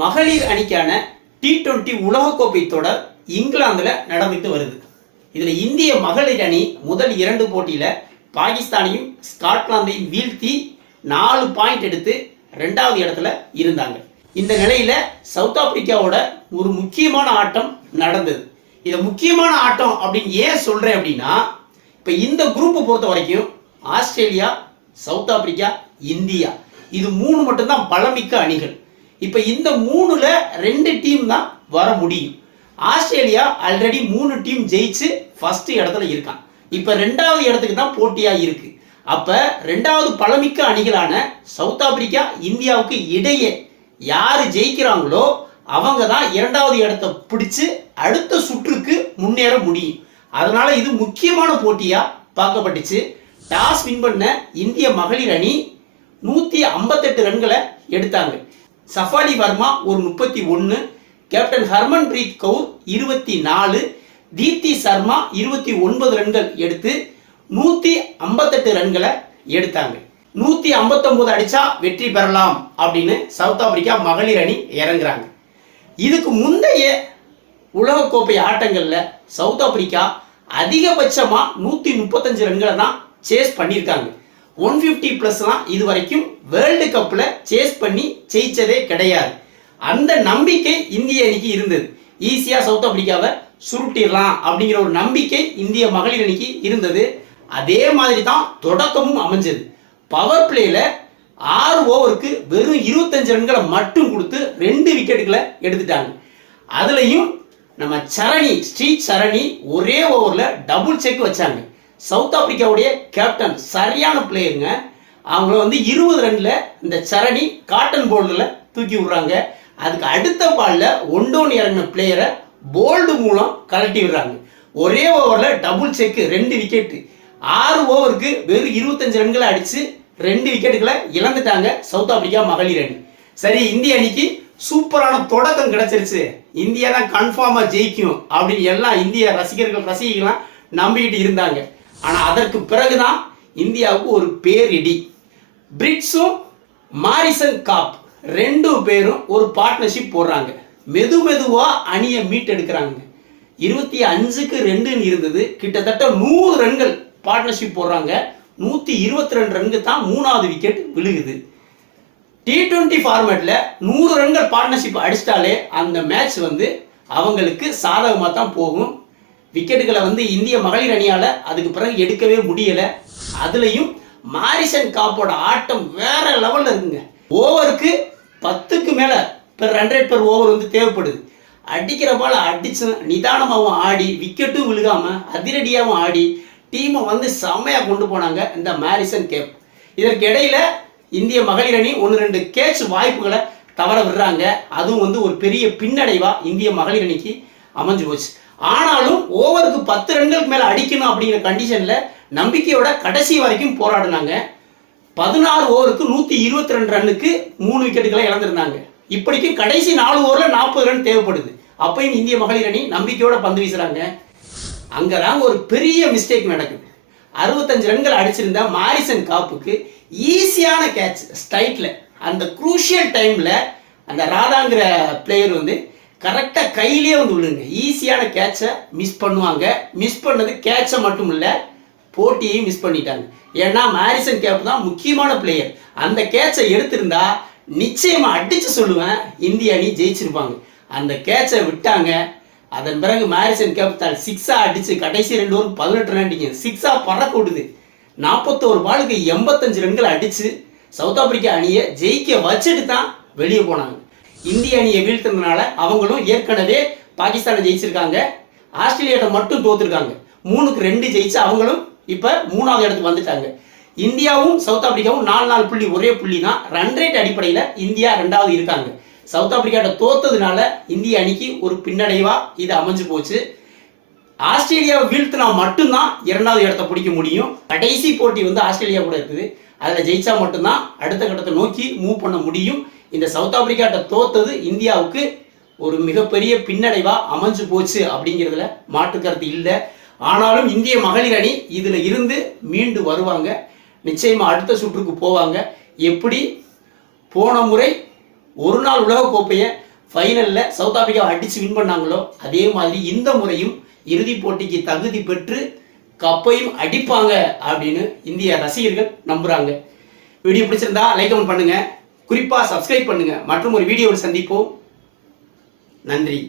மகளிர் அணிக்கான T20 உலகக்கோப்பை தொடர் இங்கிலாந்துல நடந்துட்டு வருது. இதுல இந்திய மகளிர் அணி முதல் 2 போட்டியில பாகிஸ்தானையும் ஸ்காட்லாந்தையும் வீழ்த்தி 4 பாயிண்ட் எடுத்து 2வது இடத்துல இருந்தாங்க. இந்த நிலையில சவுத் ஆப்பிரிக்காவோட ஒரு முக்கியமான ஆட்டம் நடந்தது. இது முக்கியமான ஆட்டம் அப்படின்னு ஏன் சொல்றேன் அப்படின்னா, இப்ப இந்த குரூப்பை பொறுத்த வரைக்கும் ஆஸ்திரேலியா, சவுத் ஆப்பிரிக்கா, இந்தியா இது 3 மட்டும்தான் பலமிக்க அணிகள். இப்ப இந்த 3ல 2 டீம் தான் வர முடியும். ஆஸ்திரேலியா ஆல்ரெடி 3 டீம் ஜெயிச்சு ஃபர்ஸ்ட் இடத்துல இருக்கான். இப்ப 2வது இடத்துக்கு தான் போட்டியா இருக்கு. அப்ப 2வது பலமிக்க அணிகளான சவுத் ஆப்பிரிக்கா, இந்தியாவுக்கு இடையே யாரு ஜெயிக்கிறாங்களோ அவங்க தான் 2வது இடத்தை பிடிச்சு அடுத்த சுற்றுக்கு முன்னேற முடியும். அதனால இது முக்கியமான போட்டியா பார்க்கப்பட்டுச்சு. டாஸ் வின் பண்ண இந்திய மகளிர் அணி 158 ரன்களை எடுத்தாங்க. சஃபாலி வர்மா ஒரு 31, கேப்டன் ஹர்மன் பிரீத் கவுர் 24, தீப்தி சர்மா 29 ரன்கள் எடுத்து 158 ரன்களை எடுத்தாங்க. 159 அடிச்சா வெற்றி பெறலாம் அப்படின்னு சவுத் ஆப்பிரிக்கா மகளிர் அணி இறங்குறாங்க. இதுக்கு முந்தைய உலகக்கோப்பை ஆட்டங்கள்ல சவுத் ஆப்பிரிக்கா அதிகபட்சமா 135 ரன்களை தான் சேஸ் பண்ணியிருக்காங்க. 150 பிளஸ்லாம் இது வரைக்கும் வேர்ல்டு கப்ல சேஸ் பண்ணி ஜெயிச்சதே கிடையாது. அந்த நம்பிக்கை இந்திய அணிக்கு இருந்தது. ஈஸியா சவுத் ஆப்பிரிக்காவை சுருட்டிடலாம் அப்படிங்கிற ஒரு நம்பிக்கை இந்திய மகளிர் அணிக்கு இருந்தது. அதே மாதிரி தான் தொடக்கமும் அமைஞ்சது. பவர் பிளேல 6 ஓவருக்கு வெறும் 25 ரன்களை மட்டும் கொடுத்து 2 விக்கெட்டுகளை எடுத்துட்டாங்க. அதுலயும் நம்ம ஸ்ரீ சரணி ஒரே ஓவர்ல டபுள் செக் வச்சாங்க. சவுத் ஆப்பிரிக்காவுடைய கேப்டன் சரியான பிளேயருங்க. அவங்கள 20 ரன்ல இந்த சரணி காட்டன் போல்டுல தூக்கி விடுறாங்க. அதுக்கு அடுத்த பால்ல ஒண்டோன் இறங்கின பிளேயரை போல்டு மூலம் கலட்டி விடுறாங்க. ஒரே ஓவர்ல டபுள் செக் 2 விக்கெட். 6 ஓவருக்கு வெறும் 25 ரன்களை அடிச்சு 2 விக்கெட்டுகளை இழந்துட்டாங்க சவுத் ஆப்பிரிக்கா மகளிர் அணி. சரி, இந்திய அணிக்கு சூப்பரான தொடக்கம் கிடைச்சிருச்சு, இந்தியா தான் கன்ஃபார்மா ஜெயிக்கும் அப்படின்னு எல்லாம் இந்திய ரசிகர்கள்லாம் நம்பிக்கிட்டு இருந்தாங்க. ஆனா அதற்கு பிறகுதான் இந்தியாவுக்கு ஒரு பேரிடி. பிரிட்ஸும் மாரிசன் காப் 2 பேரும் ஒரு பார்ட்னர்ஷிப் போடுறாங்க. மெதுவா அணியை மீட் எடுக்கிறாங்க. 25க்கு 2 இருந்தது. கிட்டத்தட்ட 100 ரன்கள் பார்ட்னர்ஷிப் போடுறாங்க. 122 ரன்க்கு தான் 3வது விக்கெட் விழுகுது. T20 ஃபார்மேட்ல 100 ரன்கள் பார்ட்னர்ஷிப் அடிச்சிட்டாலே அந்த மேட்ச் அவங்களுக்கு சாதகமாக தான் போகும். விக்கெட்டுகளை இந்திய மகளிர் அணியால அதுக்கு பிறகு எடுக்கவே முடியல. அதுலயும் மாரிசன் காப்போட ஆட்டம் வேற லெவல்ல இருக்குங்க. ஓவருக்கு 10க்கு மேல பெர் 100 பெர் ஓவர் தேவைப்படுது. அடிக்கிற பால அடிச்சு நிதானமாகவும் ஆடி விக்கெட்டும் விழுகாம அதிரடியாகவும் ஆடி டீமை செம்மையா கொண்டு போனாங்க இந்த மாரிசன் கேப். இதற்கு இடையில இந்திய மகளிர் அணி 1-2 கேட்ச் வாய்ப்புகளை தவற விடுறாங்க. அதுவும் ஒரு பெரிய பின்னடைவா இந்திய மகளிர் அணிக்கு அமைஞ்சு போச்சு. ஆனாலும் ஓவருக்கு 10 ரன்களுக்கு மேல அடிக்கணும் அப்படிங்கிற கண்டிஷன்ல நம்பிக்கையோட கடைசி வரைக்கும் போராடினாங்க. 16 ஓவருக்கு 122 ரன்னுக்கு 3 விக்கெட்டுகளை இழந்திருந்தாங்க. இப்படிக்கு கடைசி 4 ஓவர்ல 40 ரன் தேவைப்படுது. அப்பயும் இந்திய மகளிர் அணி நம்பிக்கையோட பந்து வீசுறாங்க. அங்கதாங்க ஒரு பெரிய மிஸ்டேக் நடக்குது. 65 ரன்கள் அடிச்சிருந்த மாரிசன் காப்புக்கு ஈஸியான கேட்ச் ஸ்ட்ரைட்ல அந்த குரூஷியல் டைம்ல அந்த ராதாங்கிற பிளேயர் கரெக்டா கையிலேயே விழுங்க. ஈஸியான கேட்சை மிஸ் பண்ணுவாங்க. மிஸ் பண்ணது கேட்சை மட்டும் இல்ல, போட்டியையும் மிஸ் பண்ணிட்டாங்க. ஏன்னா மாரிசன் கேப் தான் முக்கியமான பிளேயர். அந்த கேட்சை எடுத்திருந்தா நிச்சயமா அடிச்சு சொல்லுவேன் இந்திய அணி ஜெயிச்சிருப்பாங்க. அந்த கேட்சை விட்டாங்க. அதன் பிறகு மாரிசன் கேப் தான் 6 அடிச்சு கடைசி 2 ஓவர் 18 ரன் அடிங்க. 6 பறக்க விடுது. 41 பாலுக்கு 85 ரன்கள் அடிச்சு சவுத் ஆப்பிரிக்கா அணியை ஜெயிக்க வச்சுட்டு தான் வெளியே போனாங்க. இந்திய அணியை வீழ்த்தினால அவங்களும் ஏற்கனவே பாகிஸ்தானை ஜெயிச்சிருக்காங்க. ஆஸ்திரேலியாட்ட மட்டும் தோத்துருக்காங்க. 3க்கு 2 ஜெயிச்சு அவங்களும் இப்ப 3வது இடத்துக்கு வந்துட்டாங்க. இந்தியாவும் சவுத் ஆப்பிரிக்காவும் 4 புள்ளி ஒரே புள்ளி தான். ரன் ரேட் அடிப்படையில் இந்தியா 2வது இருக்காங்க. சவுத் ஆப்பிரிக்காட்ட தோத்ததுனால இந்திய அணிக்கு ஒரு பின்னடைவா இது அமைஞ்சு போச்சு. ஆஸ்திரேலியாவை வீழ்த்தினா மட்டும்தான் 2வது இடத்தை பிடிக்க முடியும். கடைசி போட்டி ஆஸ்திரேலியா கூட இருக்குது. அதில் ஜெயிச்சா மட்டும்தான் அடுத்த கட்டத்தை நோக்கி மூவ் பண்ண முடியும். இந்த சவுத் ஆப்பிரிக்காட்ட தோத்தது இந்தியாவுக்கு ஒரு மிகப்பெரிய பின்னடைவா அமைஞ்சு போச்சு அப்படிங்கிறதுல மாற்று கருத்து இல்லை. ஆனாலும் இந்திய மகளிர் அணி இதுல இருந்து மீண்டு வருவாங்க. நிச்சயமா அடுத்த சுற்றுக்கு போவாங்க. எப்படி போன முறை ஒரு நாள் உலக கோப்பையை ஃபைனலில் சவுத் ஆப்பிரிக்காவை அடித்து வின் பண்ணாங்களோ அதே மாதிரி இந்த முறையும் இறுதிப் போட்டிக்கு தகுதி பெற்று கப்பையும் அடிப்பாங்க அப்படின்னு இந்திய ரசிகர்கள் நம்புகிறாங்க. வீடியோ பிடிச்சிருந்தா லைக் கமெண்ட் பண்ணுங்கள், குறிப்பாக சப்ஸ்கிரைப் பண்ணுங்கள். மற்றும் ஒரு வீடியோவில் சந்திப்போம். நன்றி.